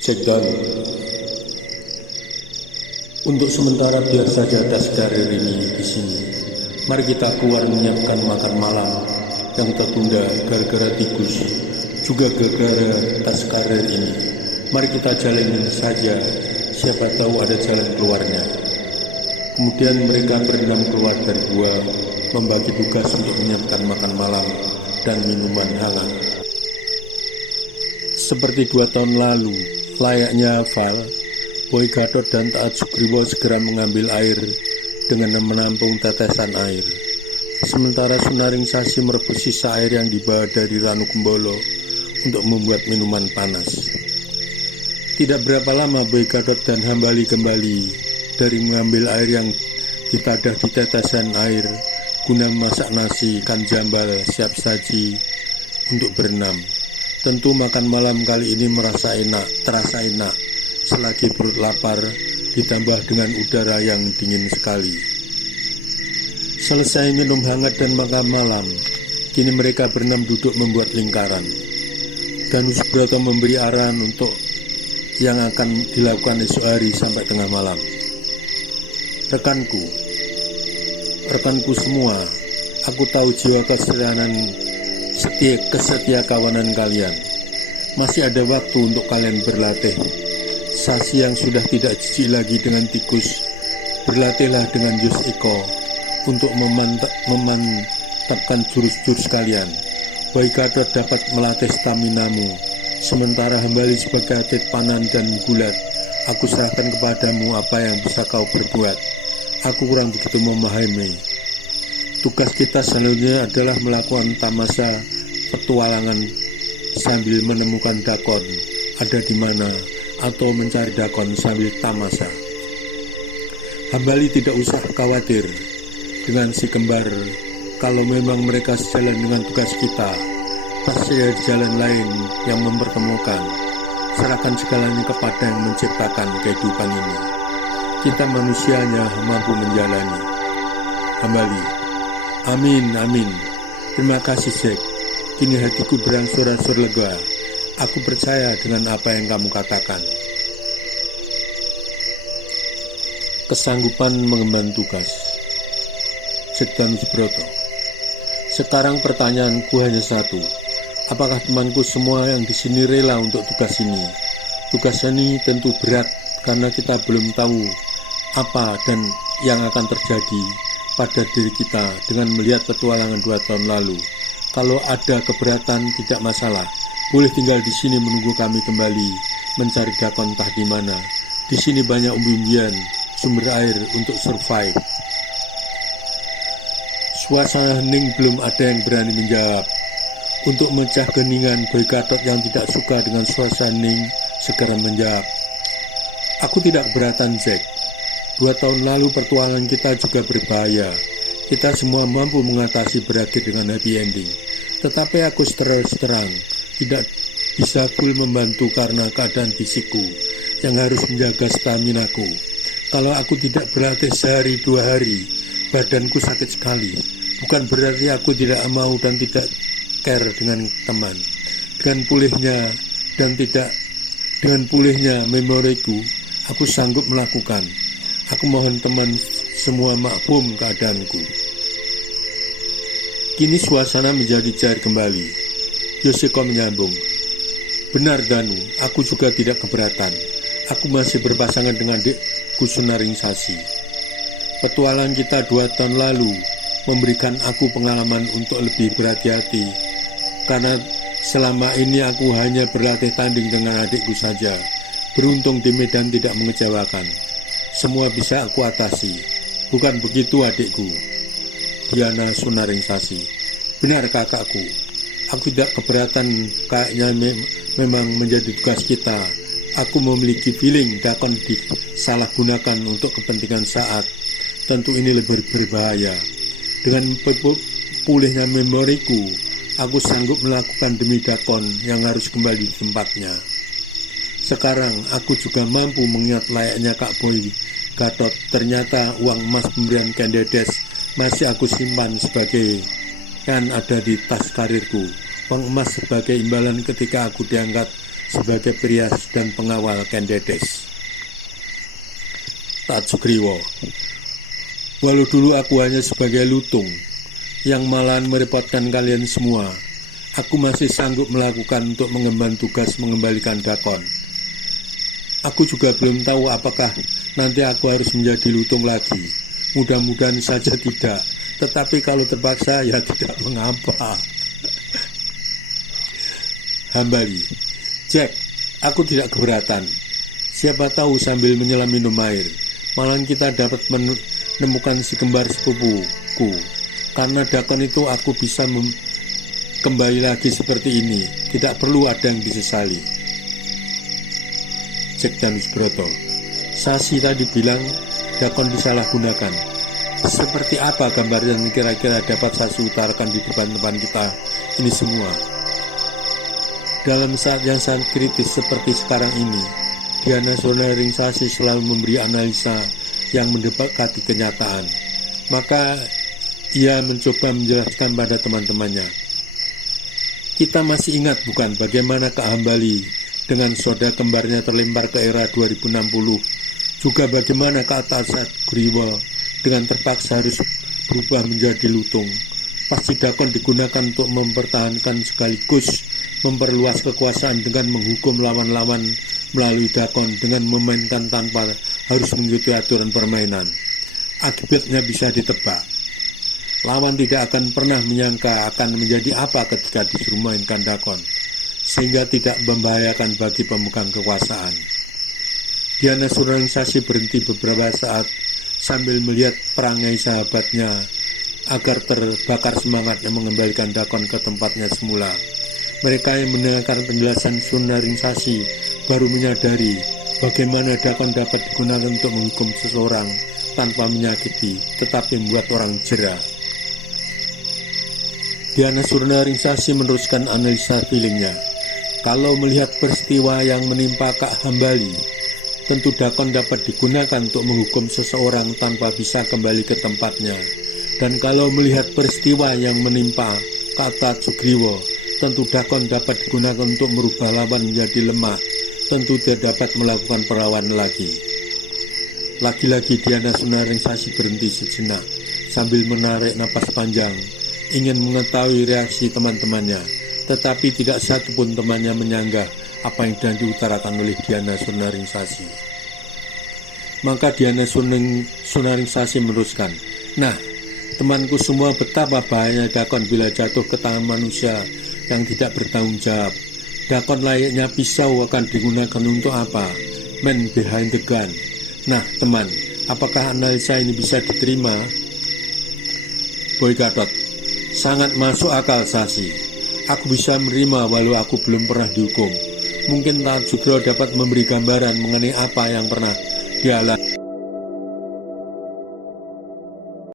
Checkdown. Untuk sementara biar saja tas karir ini di sini. Mari kita keluar menyiapkan makan malam yang tertunda gara-gara tikus, juga gara-gara tas karir ini. Mari kita jalanin saja, siapa tahu ada jalan keluarnya. Kemudian mereka berenam keluar dari gua, membagi tugas untuk menyiapkan makan malam dan minuman hangat. Seperti 2 tahun lalu, layaknya Val, Boy Gatot dan Taat Sugriwo segera mengambil air dengan menampung tetesan air. Sementara Sunaring Sasi merebus sisa air yang dibawa dari Ranu Kumbolo untuk membuat minuman panas. Tidak berapa lama Boy Gatot dan Hambali kembali dari mengambil air yang ditadah di tetesan air guna memasak nasi ikan jambal siap saji untuk berenam. Tentu makan malam kali ini terasa enak selagi perut lapar ditambah dengan udara yang dingin sekali. Selesai minum hangat dan makan malam, kini mereka berenam duduk membuat lingkaran. Dan Subroto memberi arahan untuk yang akan dilakukan esok hari sampai tengah malam. Rekanku semua, aku tahu jiwa kesetia kawanan kalian. Masih ada waktu untuk kalian berlatih. Sasi yang sudah tidak jijik lagi dengan tikus, berlatihlah dengan Yus Eko untuk memantapkan jurus-jurus kalian. Boy Gatot dapat melatih staminamu, sementara Hambali sebagai atlet panan dan gulat, aku serahkan kepadamu apa yang bisa kau berbuat. Aku kurang begitu memahami. Tugas kita selanjutnya adalah melakukan tamasa petualangan sambil menemukan dakon ada di mana, atau mencari dakon sambil tamasa. Hambali tidak usah khawatir dengan si kembar. Kalau memang mereka sejalan dengan tugas kita, pasti ada jalan lain yang mempertemukan. Serahkan segalanya kepada yang menciptakan kehidupan ini. Kita manusianya mampu menjalani. Hambali. Amin, amin. Terima kasih, Jack. Kini hatiku berangsur-angsur lega. Aku percaya dengan apa yang kamu katakan. Kesanggupan mengemban tugas. Checkdown Subroto. Sekarang pertanyaanku hanya satu. Apakah temanku semua yang di sini rela untuk tugas ini? Tugas ini tentu berat karena kita belum tahu apa dan yang akan terjadi pada diri kita dengan melihat petualangan 2 tahun lalu. Kalau ada keberatan tidak masalah. Boleh tinggal di sini menunggu kami kembali mencari dakon entah di mana. Di sini banyak umbi-umbian, sumber air untuk survive. Suasana hening, belum ada yang berani menjawab. Untuk memecah keheningan, Boy Gatot yang tidak suka dengan suasana hening segera menjawab. Aku tidak keberatan, Jack. 2 tahun lalu pertualangan kita juga berbahaya. Kita semua mampu mengatasi berakhir dengan happy ending. Tetapi aku terus terang tidak bisa full membantu karena keadaan fisikku yang harus menjaga staminaku. Kalau aku tidak berlatih sehari 2 hari, badanku sakit sekali. Bukan berarti aku tidak mau dan tidak care dengan teman. Dengan pulihnya memoriku, aku sanggup melakukan. Aku mohon teman semua maklum keadaanku. Kini suasana menjadi cair kembali. Yoshiko menyambung. Benar Danu, aku juga tidak keberatan. Aku masih berpasangan dengan adikku Sunaring Sasi. Petualangan kita 2 tahun lalu memberikan aku pengalaman untuk lebih berhati-hati. Karena selama ini aku hanya berlatih tanding dengan adikku saja. Beruntung di medan tidak mengecewakan. Semua bisa aku atasi. Bukan begitu adikku, Diana Sunaring Sasi. Benar kakakku. Aku tidak keberatan, kayaknya memang menjadi tugas kita. Aku memiliki feeling dakon disalahgunakan untuk kepentingan saat. Tentu ini lebih berbahaya. Dengan pulihnya memoriku, aku sanggup melakukan demi dakon yang harus kembali di tempatnya. Sekarang aku juga mampu mengingat layaknya Kak Boy Gatot. Ternyata uang emas pemberian Kendedes masih aku simpan sebagai kan ada di tas karirku. Uang emas sebagai imbalan ketika aku diangkat sebagai perias dan pengawal Kendedes. Taat Sugriwo. Walau dulu aku hanya sebagai lutung yang malahan merepotkan kalian semua, aku masih sanggup melakukan untuk mengemban tugas mengembalikan Dakon. Aku juga belum tahu apakah nanti aku harus menjadi lutung lagi. Mudah-mudahan saja tidak, tetapi kalau terpaksa ya tidak mengapa. Hambali. Jack, aku tidak keberatan. Siapa tahu sambil menyelam minum air, malah kita dapat menemukan si kembar sepupuku. Karena Dakon itu aku bisa kembali lagi seperti ini. Tidak perlu ada yang disesali. Jack dan Broto. Sasi tadi bilang Dakon disalahgunakan. Seperti apa gambar yang kira-kira dapat Sasi utarakan di depan kita ini semua? Dalam saat yang sangat kritis seperti sekarang ini, Diana Sonaring Sasi selalu memberi analisa yang mendekati kenyataan. Maka ia mencoba menjelaskan pada teman-temannya. Kita masih ingat bukan bagaimana Kak Hambali dengan saudara kembarnya terlempar ke era 2060. Juga bagaimana Kak Taat Sugriwo dengan terpaksa harus berubah menjadi lutung. Pasti Dakon digunakan untuk mempertahankan sekaligus memperluas kekuasaan dengan menghukum lawan-lawan melalui Dakon dengan memainkan tanpa harus mengikuti aturan permainan. Akibatnya bisa ditebak. Lawan tidak akan pernah menyangka akan menjadi apa ketika disuruh mainkan Dakon, sehingga tidak membahayakan bagi pemegang kekuasaan. Diana Sonaring Sasi berhenti beberapa saat sambil melihat perangai sahabatnya agar terbakar semangatnya mengembalikan Dakon ke tempatnya semula. Mereka yang mendengarkan penjelasan Sonaring Sasi baru menyadari bagaimana Dakon dapat digunakan untuk menghukum seseorang tanpa menyakiti, tetapi membuat orang jera. Diana Sonaring Sasi meneruskan analisa feelingnya. Kalau melihat peristiwa yang menimpa Kak Hambali, tentu Dakon dapat digunakan untuk menghukum seseorang tanpa bisa kembali ke tempatnya. Dan kalau melihat peristiwa yang menimpa Kak Taat Sugriwo, tentu Dakon dapat digunakan untuk merubah lawan menjadi lemah. Tentu dia dapat melakukan perlawanan lagi. Lagi-lagi Diana Sonaring Sasi berhenti sejenak sambil menarik napas panjang, ingin mengetahui reaksi teman-temannya, tetapi tidak satu pun temannya menyanggah apa yang sedang diutarakan oleh Diana Sonaring Sasi. Maka Diana Sonaring Sasi meneruskan, nah, temanku semua, betapa bahayanya Dakon bila jatuh ke tangan manusia yang tidak bertanggung jawab. Dakon layaknya pisau akan digunakan untuk apa? Man behind the gun. Nah, teman, apakah analisa ini bisa diterima? Boy Gatot, sangat masuk akal Sasi. Aku bisa menerima walau aku belum pernah dihukum. Mungkin Taat Sugriwo dapat memberi gambaran mengenai apa yang pernah dia alami.